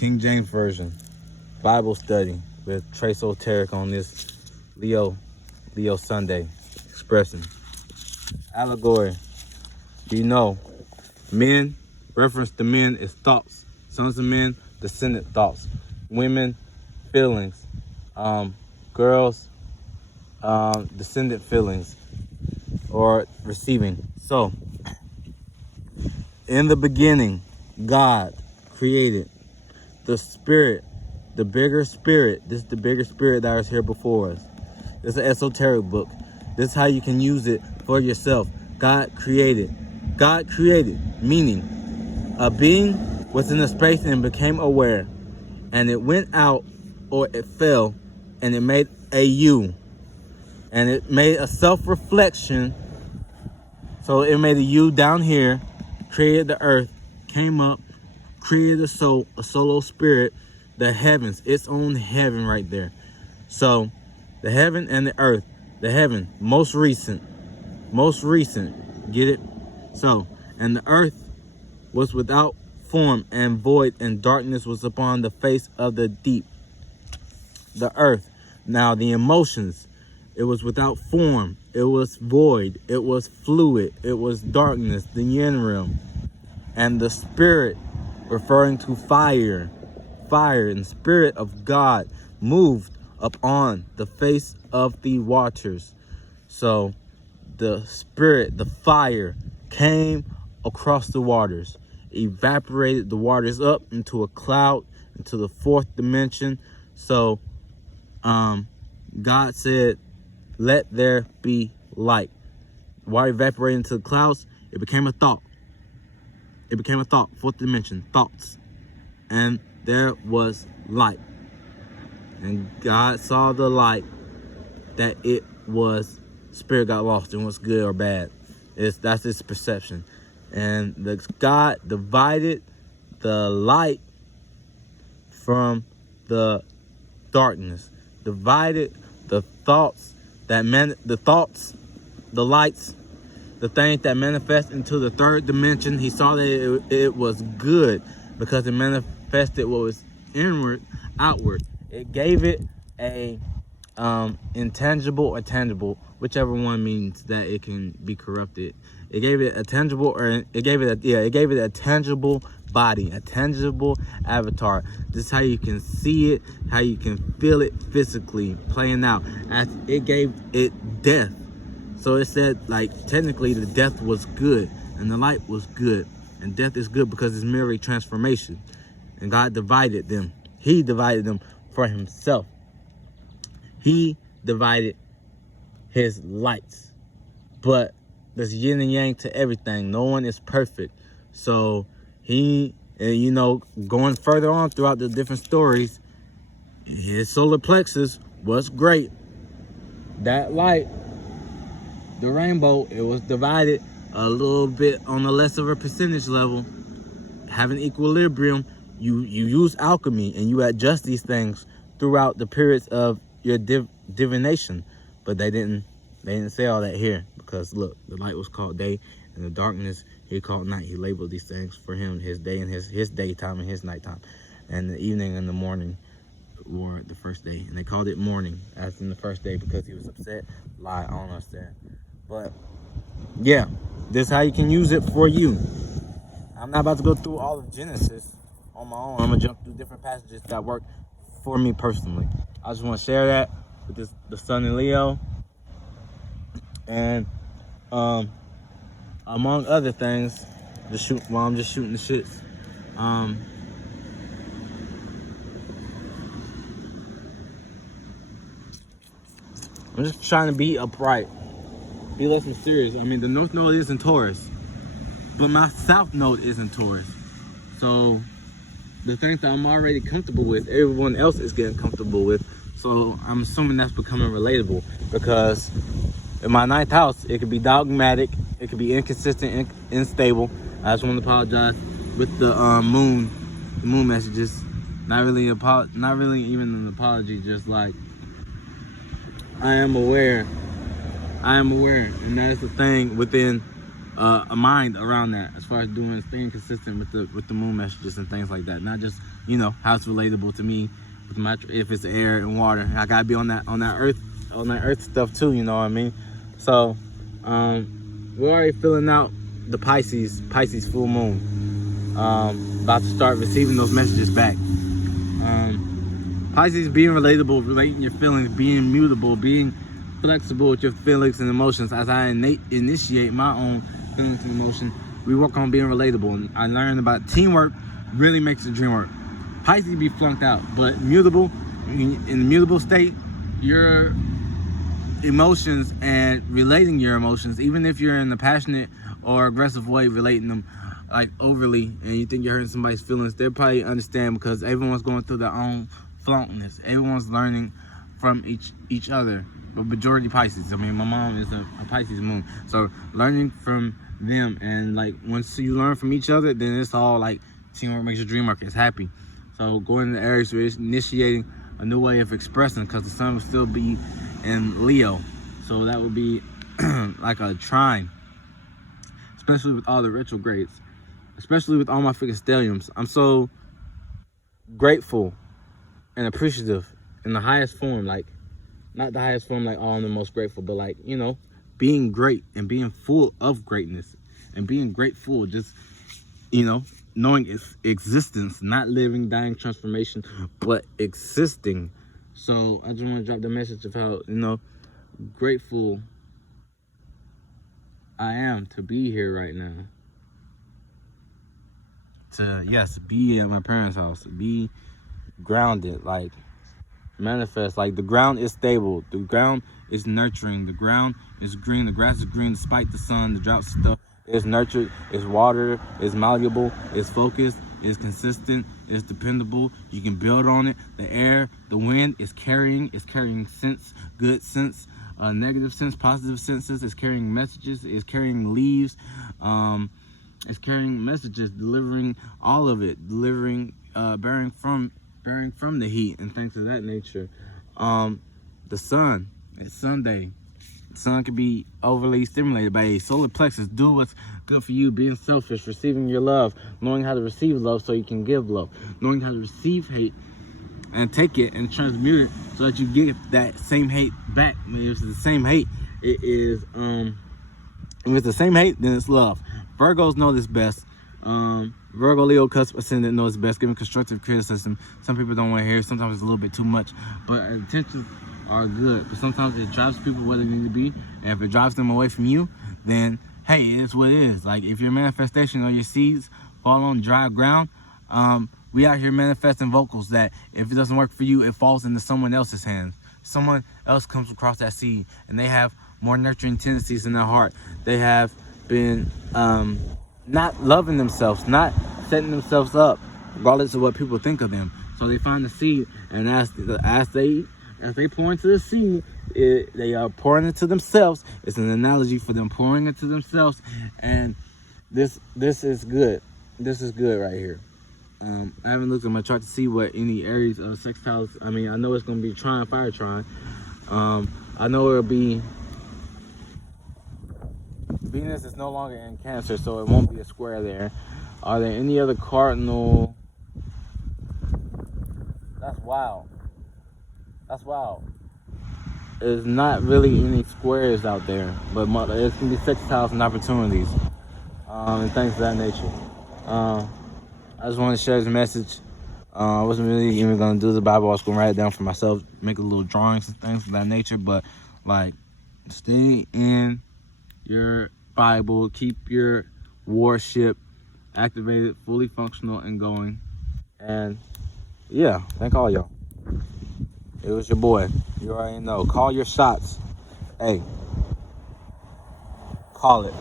King James Version, Bible study with Trey Soteric on this Leo Sunday, expressing allegory. You know, men, reference to men is thoughts. Sons of men, descendant thoughts. Women, feelings. Girls, descendant feelings or receiving. So, in the beginning, God created the spirit, the bigger spirit. This is the bigger spirit that was here before us. It's an esoteric book. This is how you can use it for yourself. God created, meaning a being was in a space and became aware, and it went out or it fell, and it made a you, and it made a self-reflection. So it made a you down here, created the earth, came up, created a soul, a solo spirit, the heavens, its own heaven right there. So the heaven and the earth, the heaven, most recent, get it? So, and the earth was without form and void, and darkness was upon the face of the deep. The earth. Now the emotions, it was without form, it was void, it was fluid, it was darkness, the yin realm. And the spirit, referring to fire and spirit of God, moved upon the face of the waters. So the spirit, the fire, came across the waters, evaporated the waters up into a cloud, into the fourth dimension. So God said, let there be light. Water evaporated into the clouds, it became a thought. Fourth dimension, thoughts. And there was light. And God saw the light, that it was, spirit got lost and was good or bad. That's its perception. And God divided the light from the darkness. Divided the thoughts, the lights, the things that manifest into the third dimension. He saw that it was good because it manifested what was inward, outward. It gave it a intangible or tangible, whichever one means that it can be corrupted. It gave it a tangible, or it gave it a tangible body, a tangible avatar. This is how you can see it, how you can feel it physically playing out. As it gave it death. So it said, like, technically the death was good and the light was good, and death is good because it's merely transformation. And God divided them. He divided them for himself. He divided his lights. But there's yin and yang to everything. No one is perfect. So he, going further on throughout the different stories, his solar plexus was great. That light, the rainbow, it was divided a little bit on a less of a percentage level. Having equilibrium, you use alchemy and you adjust these things throughout the periods of your divination. But they didn't say all that here, because look, the light was called day and the darkness he called night. He labeled these things for him, his day and his daytime and his nighttime, and the evening and the morning were the first day, and they called it morning as in the first day because he was upset. Lie, I don't understand. But yeah, this is how you can use it for you. I'm not about to go through all of Genesis on my own. I'm gonna jump through different passages that work for me personally. I just want to share that with the sun in Leo, and among other things, while I'm just shooting the shits. I'm just trying to be upright, be less mysterious. I mean, the North Node is in Taurus, but my South Node is in Taurus. So the things that I'm already comfortable with, everyone else is getting comfortable with. So I'm assuming that's becoming relatable, because in my ninth house, it could be dogmatic, it could be inconsistent, unstable. I just want to apologize with the moon messages. Not really even an apology, just like I am aware, and that is the thing within a mind around that, as far as staying consistent with the moon messages and things like that. Not just, you know, how it's relatable to me with my, if it's air and water. I gotta be on that earth stuff too, you know what I mean? So we're already filling out the Pisces full moon. About to start receiving those messages back. Pisces, being relatable, relating your feelings, being mutable, being flexible with your feelings and emotions. As I initiate my own feelings and emotions, we work on being relatable. And I learned about teamwork really makes the dream work. Pisces be flunked out, but mutable, in the mutable state, your emotions and relating your emotions, even if you're in a passionate or aggressive way, relating them like overly, and you think you're hurting somebody's feelings, they'll probably understand, because everyone's going through their own flunkness. Everyone's learning from each other. But majority Pisces. I mean, my mom is a Pisces moon, so learning from them, and like once you learn from each other, then it's all like teamwork makes your dream work. It's happy. So going to Aries, we're initiating a new way of expressing, because the sun will still be in Leo, so that would be like a trine, especially with all the retrogrades, especially with all my freaking stelliums. I'm so grateful and appreciative in the highest form, like not the highest form like, oh, I'm the most grateful, but like, you know, being great and being full of greatness and being grateful, just, you know, knowing its existence, not living, dying, transformation, but existing. So I just want to drop the message of how, you know, grateful I am to be here right now. To, yes, be at my parents' house, be grounded, like manifest, like the ground is stable, the ground is nurturing, the ground is green, the grass is green despite the sun, the drought stuff is nurtured, is watered, is malleable, is focused, is consistent, is dependable. You can build on it. The air, the wind is carrying sense, good sense, negative sense, positive senses, is carrying messages, is carrying leaves, is carrying messages, delivering all of it, delivering, bearing from the heat and things of that nature. The sun, it's Sunday. The sun can be overly stimulated by a solar plexus. Do what's good for you, being selfish, receiving your love, knowing how to receive love so you can give love, knowing how to receive hate and take it and transmute it so that you get that same hate back. I mean, if it's the same hate, it is, if it's the same hate, then it's love. Virgos know this best. Virgo, Leo, cusp, ascendant knows best, giving constructive criticism. Some people don't want to hear it. Sometimes it's a little bit too much, but intentions are good. But sometimes it drives people where they need to be, and if it drives them away from you, then hey, it's what it is. Like if your manifestation or your seeds fall on dry ground, we out here manifesting vocals that if it doesn't work for you, it falls into someone else's hands. Someone else comes across that seed, and they have more nurturing tendencies in their heart. They have been not loving themselves, not setting themselves up, regardless of what people think of them. So they find the seed, and as they pour into the seed, they are pouring into themselves. It's an analogy for them pouring into themselves, and this is good. This is good right here. I haven't looked at my chart to see what any Aries sextiles. I mean, I know it's going to be trine, fire trine. I know it'll be. Venus is no longer in Cancer, so it won't be a square there. Are there any other cardinal? That's wild. That's wild. There's not really any squares out there, but it's gonna be sextiles and opportunities, and things of that nature. I just want to share this message. I wasn't really even gonna do the Bible. I was gonna write it down for myself, make a little drawings and things of that nature. But like, stay in your Bible, keep your warship activated, fully functional and going. And yeah, thank all y'all. It was your boy. You already know. Call your shots. Hey, call it.